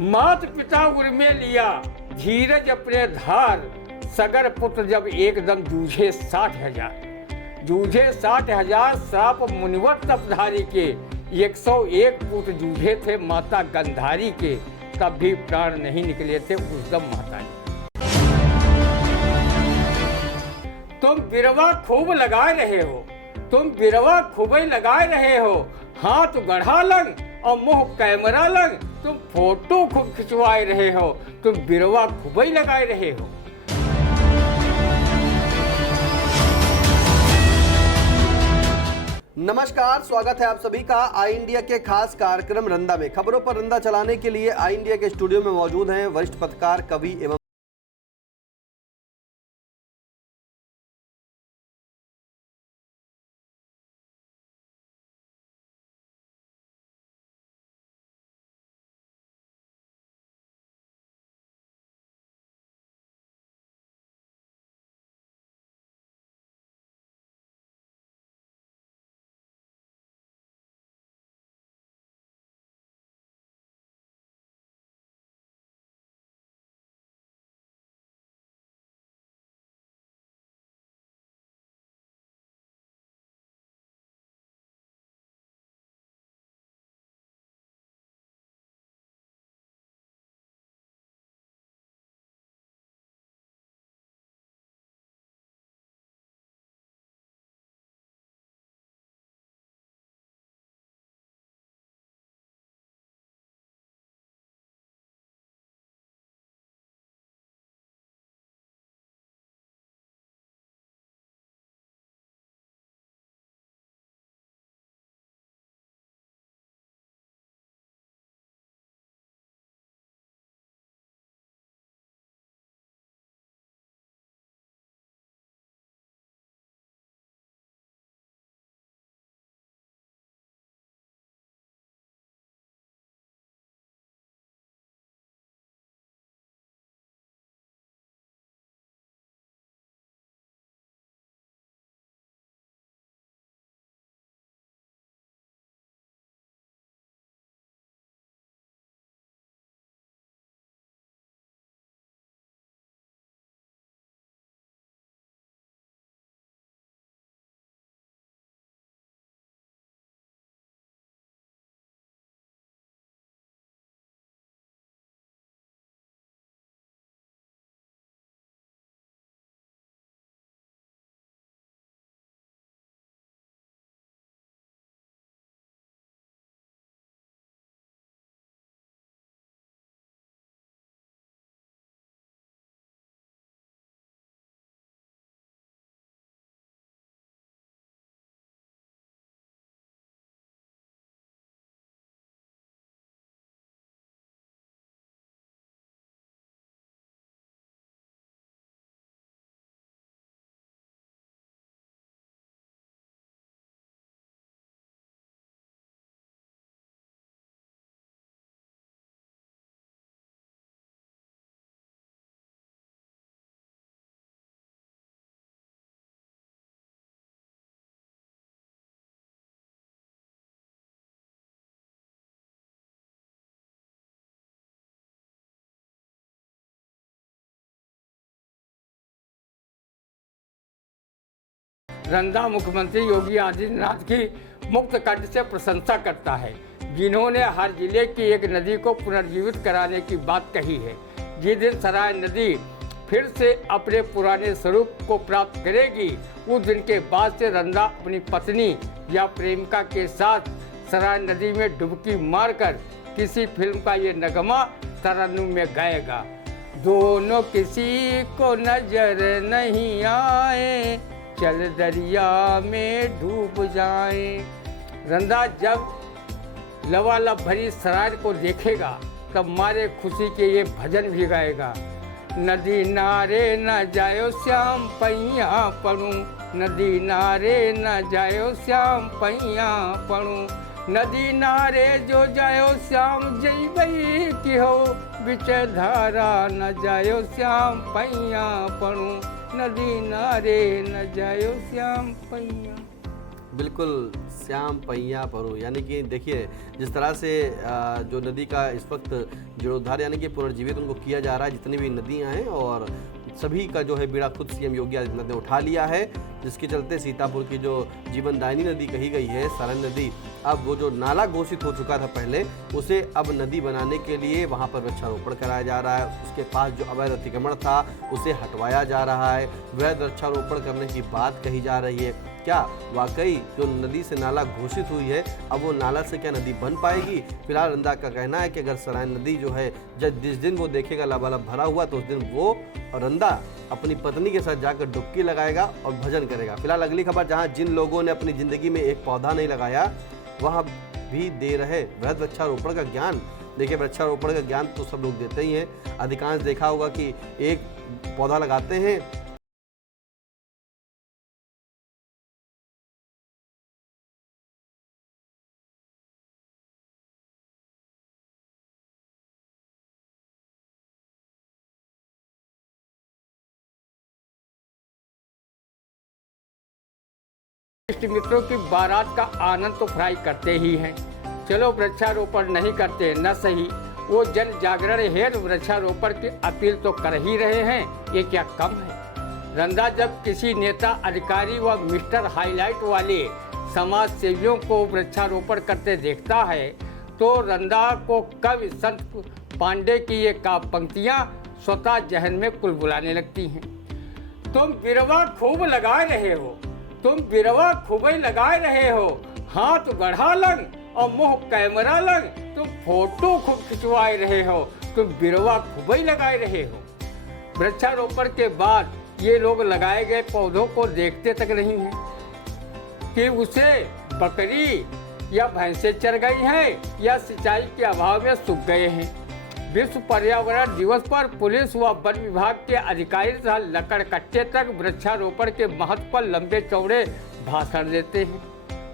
मात पिता उर्मे लिया धीरज अपने धार, सगर पुत्र जब एकदम जूझे 60,000। जूझे 60,000 श्राप मुनिवर तपधारी के, 101 पुत्र जूझे थे माता गंधारी के, तब भी प्राण नहीं निकले थे उद्दम माता जी। तुम बिरवा खूब लगाए रहे हो, तुम बिरवा खूब ही लगाए रहे हो, हाथ गढ़ा लंग और मुंह कैमरा लंग, तुम फोटो खूब खिंचवाए रहे हो, तुम बिरवा खूब ही लगाए रहे हो। नमस्कार, स्वागत है आप सभी का आई इंडिया के खास कार्यक्रम रंदा में। खबरों पर रंदा चलाने के लिए आई इंडिया के स्टूडियो में मौजूद हैं वरिष्ठ पत्रकार, कवि एवं रंदा मुख्यमंत्री योगी आदित्यनाथ की मुक्त कंठ से प्रशंसा करता है, जिन्होंने हर जिले की एक नदी को पुनर्जीवित कराने की बात कही है। जिस दिन सराय नदी फिर से अपने पुराने स्वरूप को प्राप्त करेगी, उस दिन के बाद से रंदा अपनी पत्नी या प्रेमिका के साथ सराय नदी में डुबकी मारकर किसी फिल्म का ये नगमा तरन्नुम में गाएगा। दोनों किसी को नजर नहीं आए, चल दरिया में डूब जाए। रंदा जब लबालब भरी सराय को देखेगा तब मारे खुशी के ये भजन भी गाएगा। नदी नारे न जायो श्याम पैया पड़ूं, नदी नारे न जायो श्याम पैया पड़ूं, नदी नारे जो जायो श्याम जइबई की हो, बिच धारा न जायो श्याम पैया पड़ूं, नदी नारे न जायो श्याम पैया। बिल्कुल, श्याम पहिया परो, यानी कि देखिए जिस तरह से जो नदी का इस वक्त जीर्णोद्धार यानी कि पुनर्जीवित उनको किया जा रहा है, जितनी भी नदियां हैं, और सभी का जो है बीड़ा खुद सीएम योगी आदित्यनाथ ने उठा लिया है, जिसके चलते सीतापुर की जो जीवनदायिनी नदी कही गई है सरन नदी, अब वो जो नाला घोषित हो चुका था पहले, उसे अब नदी बनाने के लिए वहाँ पर वृक्षारोपण कराया जा रहा है। उसके पास जो अवैध अतिक्रमण था उसे हटवाया जा रहा है, वैध वृक्षारोपण करने की बात कही जा रही है। क्या वाकई जो नदी से नाला घोषित हुई है, अब वो नाला से क्या नदी बन पाएगी? फिलहाल रंदा का कहना है कि अगर सराय नदी जो है जब जिस दिन वो देखेगा लबालब भरा हुआ, तो उस दिन वो और रंदा अपनी पत्नी के साथ जाकर डुबकी लगाएगा और भजन करेगा। फिलहाल अगली खबर, जहां जिन लोगों ने अपनी जिंदगी में एक पौधा नहीं लगाया, वह भी दे रहे वृहद वृक्षारोपण का ज्ञान। देखिए, वृक्षारोपण का ज्ञान तो सब लोग देते ही हैं, अधिकांश देखा होगा कि एक पौधा लगाते हैं, इष्ट मित्रों की बारात का आनंद तो फ्राई करते ही हैं। चलो वृक्षारोपण नहीं करते न सही, वो जन जागरण हेतु वृक्षारोपण की अपील तो कर ही रहे हैं, ये क्या कम है? रंदा जब किसी नेता, अधिकारी व मिस्टर हाईलाइट वाले समाज सेवियों को वृक्षारोपण करते देखता है, तो रंदा को कवि संत पांडे की ये काव्य पंक्तियाँ स्वतः जहन में कुलबुलाने लगती हैं। तुम बिरवा खूब लगा रहे हो, तुम बिरवा खूब लगाए रहे हो, हाथ गढ़ा लंग और मुंह कैमरा लंग, तुम फोटो खूब खिंचवाए रहे हो, तुम बिरवा खूब लगाए रहे हो। वृक्षारोपण के बाद ये लोग लगाए गए पौधों को देखते तक नहीं हैं कि उसे बकरी या भैंसें चर गई हैं या सिंचाई के अभाव में सूख गए हैं। विश्व पर्यावरण दिवस पर पुलिस व वन विभाग के अधिकारी तथा लकड़कट्टे तक वृक्षारोपण के महत्व पर लंबे चौड़े भाषण देते हैं।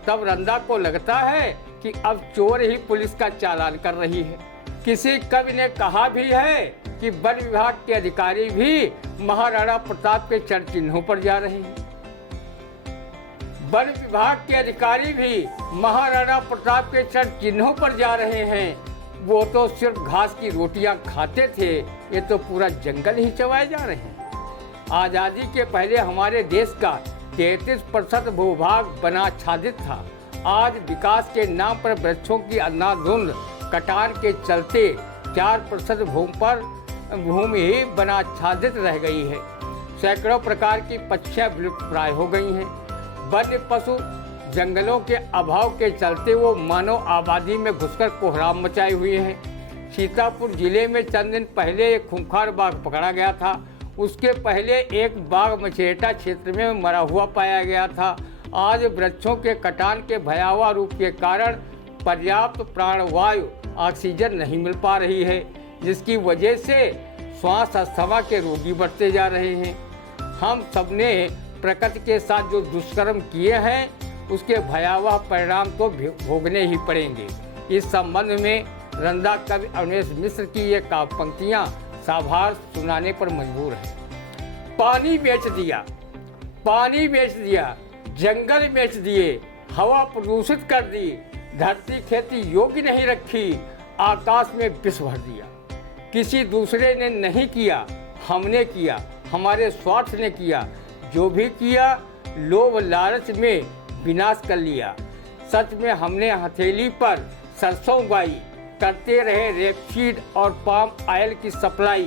तब रंदा को लगता है कि अब चोर ही पुलिस का चालान कर रही है। किसी कवि ने कहा भी है कि वन विभाग के अधिकारी भी महाराणा प्रताप के चरण चिन्हों पर जा रहे हैं। वन विभाग के अधिकारी भी महाराणा प्रताप के चरण चिन्हों पर जा रहे हैं। वो तो सिर्फ घास की रोटियां खाते थे, ये तो पूरा जंगल ही चबाए जा रहे हैं। आज़ादी के पहले हमारे देश का 33% भूभाग वनाच्छादित था। आज विकास के नाम पर वृक्षों की अंधाधुंध कटान के चलते 4% भूमि ही वनाच्छादित रह गई है। सैकड़ों प्रकार की पक्षियां विलुप्तप्राय हो गई हैं। वन्य पशु जंगलों के अभाव के चलते वो मानव आबादी में घुसकर कोहराम मचाए हुए हैं। सीतापुर जिले में चंद दिन पहले एक खूंखार बाघ पकड़ा गया था। उसके पहले एक बाघ मछेटा क्षेत्र में मरा हुआ पाया गया था। आज वृक्षों के कटान के भयावह रूप के कारण पर्याप्त प्राणवायु ऑक्सीजन नहीं मिल पा रही है, जिसकी वजह से श्वास अस्थमा के रोगी बढ़ते जा रहे हैं। हम सबने प्रकृति के साथ जो दुष्कर्म किए हैं, उसके भयावह परिणाम तो भोगने ही पड़ेंगे। इस संबंध में रंदा कवि अवनेश मिश्र की ये काव्य पंक्तियाँ साभार सुनाने पर मजबूर है। पानी बेच दिया, पानी बेच दिया, जंगल बेच दिए, हवा प्रदूषित कर दी, धरती खेती योग्य नहीं रखी, आकाश में विष भर दिया। किसी दूसरे ने नहीं किया, हमने किया, हमारे स्वार्थ ने किया। जो भी किया लोभ लालच में विनाश कर लिया। सच में हमने हथेली पर सरसों उगाई, करते रहे रेपसीड और पाम ऑयल की सप्लाई।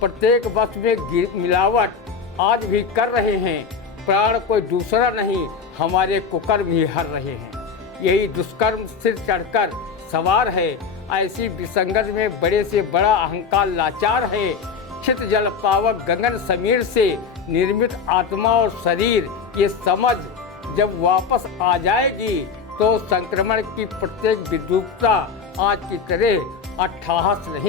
प्रत्येक वस्तु में मिलावट आज भी कर रहे हैं। प्राण कोई दूसरा नहीं, हमारे कुकर्म ही हर रहे हैं। यही दुष्कर्म सिर चढ़कर सवार है। ऐसी विसंगत में बड़े से बड़ा अहंकार लाचार है। क्षित जल पावक गगन समीर से निर्मित आत्मा और शरीर, ये समझ जब वापस आ जाएगी तो संक्रमण की प्रत्येक विद्रूपता आज की तरह अट्ठाहस नहीं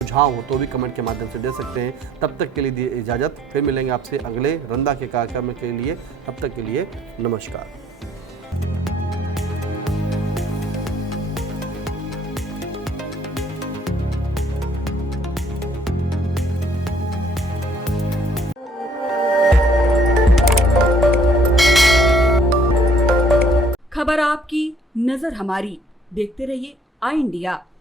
सुझाव हो तो भी कमेंट के माध्यम से दे सकते हैं। तब तक के लिए दी इजाज़त, फिर मिलेंगे आपसे अगले रंदा के कार्यक्रम के लिए। तब तक के लिए नमस्कार। खबर आपकी, नजर हमारी। देखते रहिए आई इंडिया।